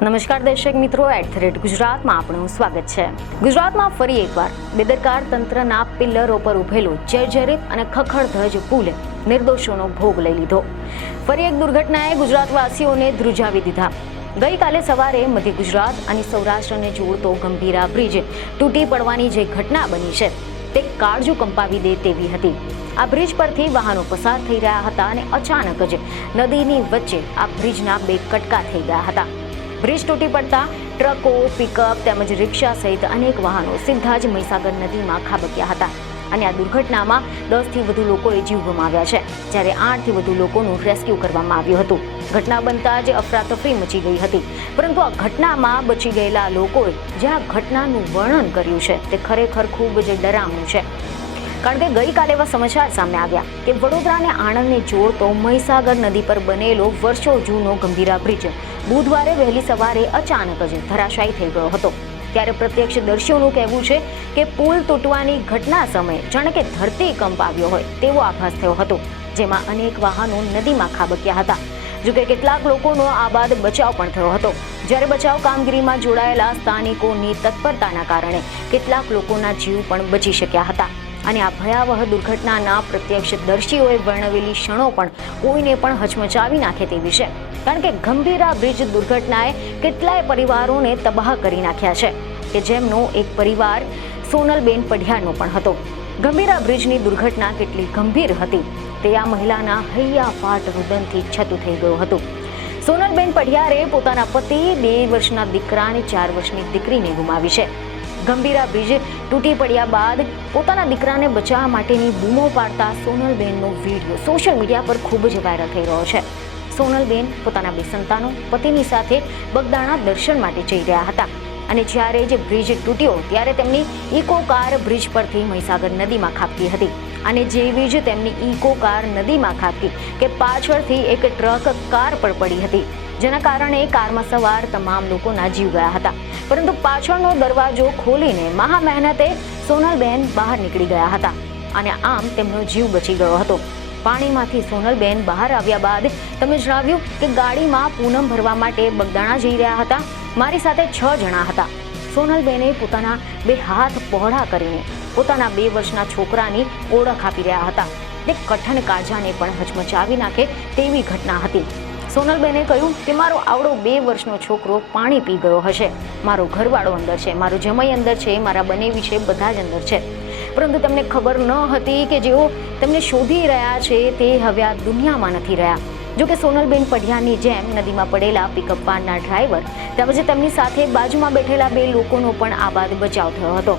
નમસ્કાર દર્શક મિત્રો, @ગુજરાતમાં આપનું સ્વાગત છે। ગુજરાતમાં ફરી એકવાર બેદરકાર તંત્રના પિલ્લરો પર ઉભેલો જર્જરિત અને ખખડધજ પુલ નિર્દોષોનો ભોગ લઈ લીધો। ફરી એક દુર્ઘટનાએ ગુજરાતવાસીઓને ધ્રુજાવી દીધા। ગઈકાલે સવારે મધ્ય ગુજરાત અને સૌરાષ્ટ્રને જોડતો ગંભીરા બ્રિજ તૂટી પડવાની જે ઘટના બની છે તે કાળજું કંપાવી દે તેવી હતી। આ બ્રિજ પરથી વાહનો પસાર થઈ રહ્યા હતા અને અચાનક જ નદીની વચ્ચે આ બ્રિજના બે કટકા થઈ ગયા હતા। બ્રિજ તૂટી પડતા ટ્રકો, પિકઅપ તેમજ રિક્ષા સહિત અનેક વાહનો સીધા જ મહીસાગર નદીમાં ખાબક્યા હતા અને આ દુર્ઘટનામાં 10થી વધુ લોકોએ જીવ ગુમાવ્યા છે, જ્યારે 8થી વધુ લોકોનું રેસ્ક્યુ કરવામાં આવ્યું હતું। ઘટના બનતા જ અફરાતફરી મચી ગઈ હતી, પરંતુ આ ઘટનામાં બચી ગયેલા લોકોએ જે આ ઘટનાનું વર્ણન કર્યું છે તે ખરેખર ખૂબ જ ડરામણું છે। કારણ કે ગઈકાલે એવા સમાચાર સામે આવ્યા કે વડોદરા અને આણંદને જોડતો મહીસાગર નદી પર બનેલો વર્ષો જૂનો ગંભીરા બ્રિજ બુધવારે વહેલી સવારે અચાનક જ ધરાશાયી થઈ ગયો હતો। ત્યારે પ્રત્યક્ષદર્શીઓનું કહેવું છે કે પુલ તૂટવાની ઘટના સમયે જાણે કે ધરતીકંપ આવ્યો હોય તેવો આભાસ થયો હતો, જેમાં અનેક વાહનો નદીમાં ખાબક્યા હતા। જોકે કેટલાક લોકોનો આબાદ બચાવ પણ થયો હતો, જ્યારે બચાવ કામગીરીમાં જોડાયેલા સ્થાનિકોની તત્પરતાના કારણે કેટલાક લોકોના જીવ પણ બચી શક્યા હતા। અને આ ભયાવહ દુર્ઘટનાના પ્રત્યક્ષદર્શીઓએ વર્ણવેલી ક્ષણો પણ કોઈને પણ હચમચાવી નાખે તેવી છે, કારણ કે ગંભીરા બ્રિજ દુર્ઘટનાએ કેટલાય પરિવારોને તબાહ કરી નાખ્યા છે, કે જેમનો એક પરિવાર સોનલબેન પઢિયારનો પણ હતો। ગંભીરા બ્રિજની દુર્ઘટના કેટલી ગંભીર હતી તે આ મહિલાના હૈયાફાટ રુદનથી છતું થઈ ગયું હતું। સોનલબેન પઢિયારે પોતાના પતિ, 2 વર્ષના દીકરા અને 4 વર્ષની દીકરીને ગુમાવી છે। ગંભીરા બ્રિજ તૂટી પડ્યા બાદ પોતાના દીકરાને બચાવવા માટેની બૂમો પાડતા સોનલબેનનો વિડીયો સોશિયલ મીડિયા પર ખૂબ જ વાયરલ થઈ રહ્યો છે। સોનલબેન પોતાના 2 સંતાનો, પતિની સાથે બગદાણા દર્શન માટે જઈ રહ્યા હતા અને જ્યારે જ બ્રિજ તૂટ્યો ત્યારે તેમની ઇકો કાર બ્રિજ પરથી મહીસાગર નદીમાં ખાબકી હતી અને જેવી જ તેમની ઇકો કાર નદીમાં ખાબકી કે પાછળથી એક ટ્રક કાર પર પડી હતી, જેના કારણે કારમાં સવાર તમામ લોકોના જીવ ગયા હતા। પરંતુ પાછળનો દરવાજો ખોલીને મહા મહેનતે સોનલબેન બહાર નીકળી ગયા હતા અને આમ તેમનો જીવ બચી ગયો હતો। પાણીમાંથી સોનલબેન બહાર આવ્યા બાદ તમે જણાવ્યું કે ગાડીમાં પૂનમ ભરવા માટે બગદાણા જઈ રહ્યા હતા। મારી સાથે 6 જણા હતા। સોનલબેને પોતાના 2 હાથ પહોળા કરીને પોતાના 2 વર્ષના છોકરાની ઓળખ આપી રહ્યા હતા। તે કઠણ કાળજાને પણ હચમચાવી નાખે તેવી ઘટના હતી। સોનલબેને કહ્યું કે મારો આવડો 2 વર્ષનો છોકરો પાણી પી ગયો હશે, મારો ઘરવાળો અંદર છે, મારો જમાઈ અંદર છે, મારા બનેવી છે, બધા જ અંદર છે, પરંતુ તેમને ખબર ન હતી કે જેઓ તેમને શોધી રહ્યા છે તે હવે આ દુનિયામાં નથી રહ્યા। જોકે સોનલબેન પઢિયારની જેમ નદીમાં પડેલા પિકઅપ વાનના ડ્રાઈવર તેમજ તેમની સાથે બાજુમાં બેઠેલા 2 લોકોનો પણ આબાદ બચાવ થયો હતો।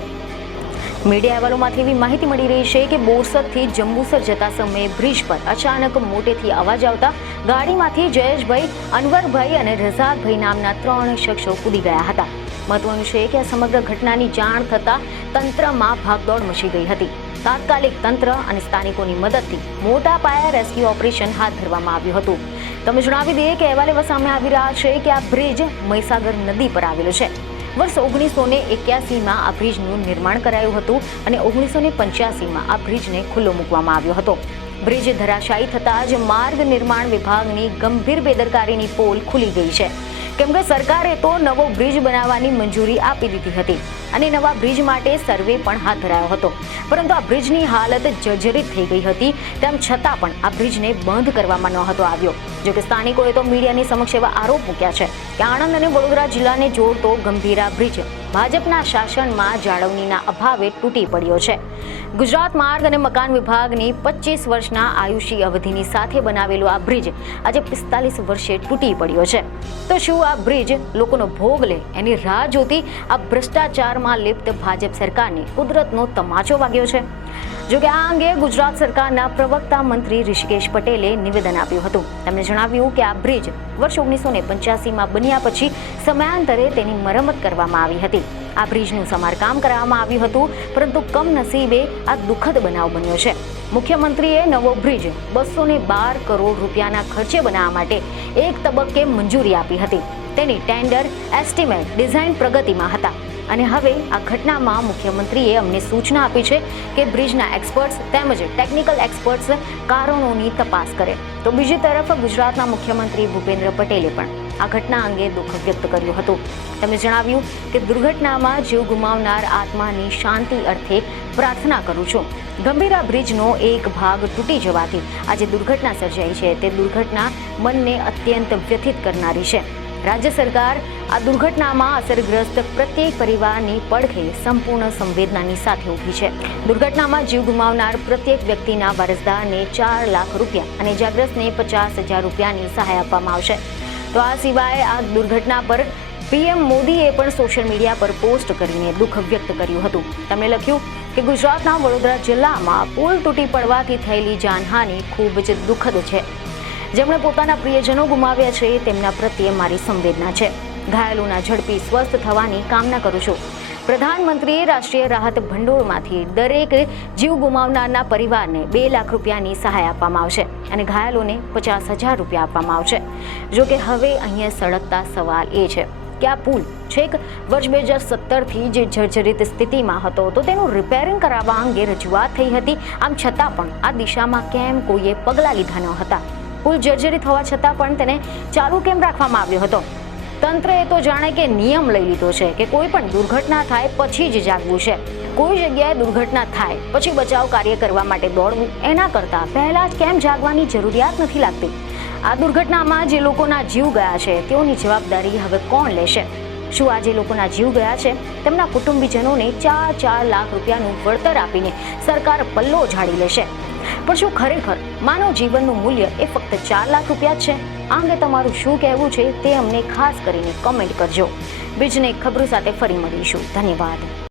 મીડિયા અહેવાલોમાંથી એવી માહિતી મળી રહી છે કે બોરસદથી જંબુસર જતા સમયે બ્રિજ પર અચાનક મોટેથી અવાજ આવતા ગાડીમાંથી જયેશભાઈ, અનવરભાઈ અને રઝાકભાઈ નામના 3 શખ્સો કૂદી ગયા હતા। મહત્વનું છે કે આ સમગ્ર ઘટનાની જાણ થતાં તંત્રમાં ભાગદોડ મચી ગઈ હતી। તાત્કાલિક તંત્ર અને સ્થાનિકોની મદદથી મોટા પાયે રેસ્ક્યુ ઓપરેશન હાથ ધરવામાં આવ્યું હતું। તમે જણાવી દઈએ કે અહેવાલ એવા સામે આવી રહ્યા છે કે આ બ્રિજ મહીસાગર નદી પર આવેલો છે। વર્ષ 1981માં આ બ્રિજનું નિર્માણ કરાયું હતું અને 1985માં આ બ્રિજને ખુલ્લો મૂકવામાં આવ્યો હતો। બ્રિજ ધરાશાયી થતાં જ માર્ગ નિર્માણ વિભાગની ગંભીર બેદરકારીની પોલ ખુલી ગઈ છે, કેમ કે સરકારે તો નવો બ્રિજ બનાવવાની મંજૂરી આપી દીધી હતી અને નવા બ્રિજ માટે સર્વે પણ હાથ ધરાયો હતો, પરંતુ આ બ્રિજની હાલત જર્જરિત થઈ ગઈ હતી। તેમ છતાં પણ આ બ્રિજને બંધ કરવામાં નહોતો આવ્યો। જોકે સ્થાનિકોએ તો મીડિયાની સમક્ષ એવા આરોપ મૂક્યા છે કે આણંદ અને વડોદરા જિલ્લાને જોડતો ગંભીરા બ્રિજ ભાજપના શાસનમાં જાળવણીના અભાવે તૂટી પડ્યો છે। ગુજરાત માર્ગ અને મકાન વિભાગની 25 વર્ષના આયુષી અવધિની સાથે બનાવેલો આ બ્રિજ આજે 45 વર્ષે તૂટી પડ્યો છે। તો શું આ બ્રિજ લોકોનો ભોગ લે એની રાહ જોતી આ ભ્રષ્ટાચારમાં લિપ્ત ભાજપ સરકારને કુદરતનો તમાચો વાગ્યો છે? જોકે આ અંગે ગુજરાત સરકારના પ્રવક્તા મંત્રી ઋષિકેશ પટેલે નિવેદન આપ્યું હતું। તેમણે જણાવ્યું કે આ બ્રિજ વર્ષ 1985માં બન્યા પછી સમયાંતરે તેની મરમ્મત કરવામાં આવી હતી। આ બ્રિજનું સમારકામ કરવામાં આવ્યું હતું, પરંતુ કમનસીબે આ દુઃખદ બનાવ બન્યો છે। મુખ્યમંત્રીએ નવો બ્રિજ 212 કરોડ રૂપિયાના ખર્ચે બનાવવા માટે એક તબક્કે મંજૂરી આપી હતી। તેની ટેન્ડર, એસ્ટિમેટ, ડિઝાઇન પ્રગતિમાં હતા અને હવે આ ઘટનામાં મુખ્યમંત્રીએ અમને સૂચના આપી છે કે બ્રિજના એક્સપર્ટ્સ તેમજ ટેકનિકલ એક્સપર્ટ્સ કારણોની તપાસ કરે। તો બીજી તરફ ગુજરાતના મુખ્યમંત્રી ભૂપેન્દ્ર પટેલે પણ આ ઘટના અંગે દુઃખ વ્યક્ત કર્યું હતું. તેમણે જણાવ્યું કે દુર્ઘટનામાં જીવ ગુમાવનાર આત્માની શાંતિ અર્થે પ્રાર્થના કરું છું. ગંભીરા બ્રિજનો એક ભાગ તૂટી જવાથી આજે દુર્ઘટના સર્જાઈ છે. તે દુર્ઘટના મનને અત્યંત વ્યથિત કરનારી છે. રાજ્ય સરકાર આ દુર્ઘટનામાં અસરગ્રસ્ત પ્રત્યેક પરિવારની પડખે સંપૂર્ણ સંવેદનાની સાથે ઊભી છે. દુર્ઘટનામાં જીવ ગુમાવનાર પ્રત્યેક વ્યક્તિના વારસદારને 4 લાખ રૂપિયા અને ઇજાગ્રસ્તને 50,000 રૂપિયાની સહાય આપવામાં આવશે. તો આ સિવાય આ દુર્ઘટના પર પીએમ મોદીએ પણ સોશિયલ મીડિયા પર પોસ્ટ કરીને દુઃખ વ્યક્ત કર્યું હતું. તેમણે લખ્યું કે ગુજરાતના વડોદરા જિલ્લામાં પુલ તૂટી પડવાથી થયેલી જાનહાનિ ખૂબ જ દુઃખદ છે. જેમણે પોતાના પ્રિયજનો ગુમાવ્યા છે તેમના પ્રત્યે મારી સંવેદના છે. ઘાયલોના ઝડપી સ્વસ્થ થવાની કામના કરું છું. પ્રધાનમંત્રીએ રાષ્ટ્રીય રાહત ભંડોળમાંથી દરેક જીવ ગુમાવનારના પરિવારને 2 લાખ રૂપિયાની સહાય આપવામાં આવશે અને ઘાયલોને 50,000 રૂપિયા આપવામાં આવશે. જો કે હવે અહીંયા સળગતા સવાલ એ છે કે આ પુલ છેક વર્ષ 2017થી જે જર્જરિત સ્થિતિમાં હતો તો તેનું રિપેરિંગ કરાવવા અંગે રજૂઆત થઈ હતી. આમ છતાં પણ આ દિશામાં કેમ કોઈએ પગલાં લીધા ન હતા? પુલ જર્જરિત હોવા છતાં પણ તેને ચાલુ કેમ રાખવામાં આવ્યો હતો? તંત્રએ તો જાણે કે નિયમ લઈ લીધો છે કે કોઈ પણ દુર્ઘટના થાય પછી જ જાગવું છે. કોઈ જગ્યાએ દુર્ઘટના થાય પછી બચાવ કાર્ય કરવા માટે દોડવું, એના કરતાં પહેલાં જ કેમ જાગવાની જરૂરિયાત નથી લાગતી? આ દુર્ઘટનામાં જે લોકોના જીવ ગયા છે તેઓની જવાબદારી હવે કોણ લેશે? શું આ જે લોકોના જીવ ગયા છે તેમના કુટુંબીજનોને 4 લાખ રૂપિયાનું વળતર આપીને સરકાર પલ્લો ઝાડી લેશે? પણ શું ખરેખર માનવ જીવનનું મૂલ્ય એ ફક્ત 4 લાખ રૂપિયા છે? આ અંગે તમારું શું કહેવું છે તે અમને ખાસ કરીને કમેન્ટ કરજો. બીજને ખબરો સાથે ફરી મળીશું. ધન્યવાદ.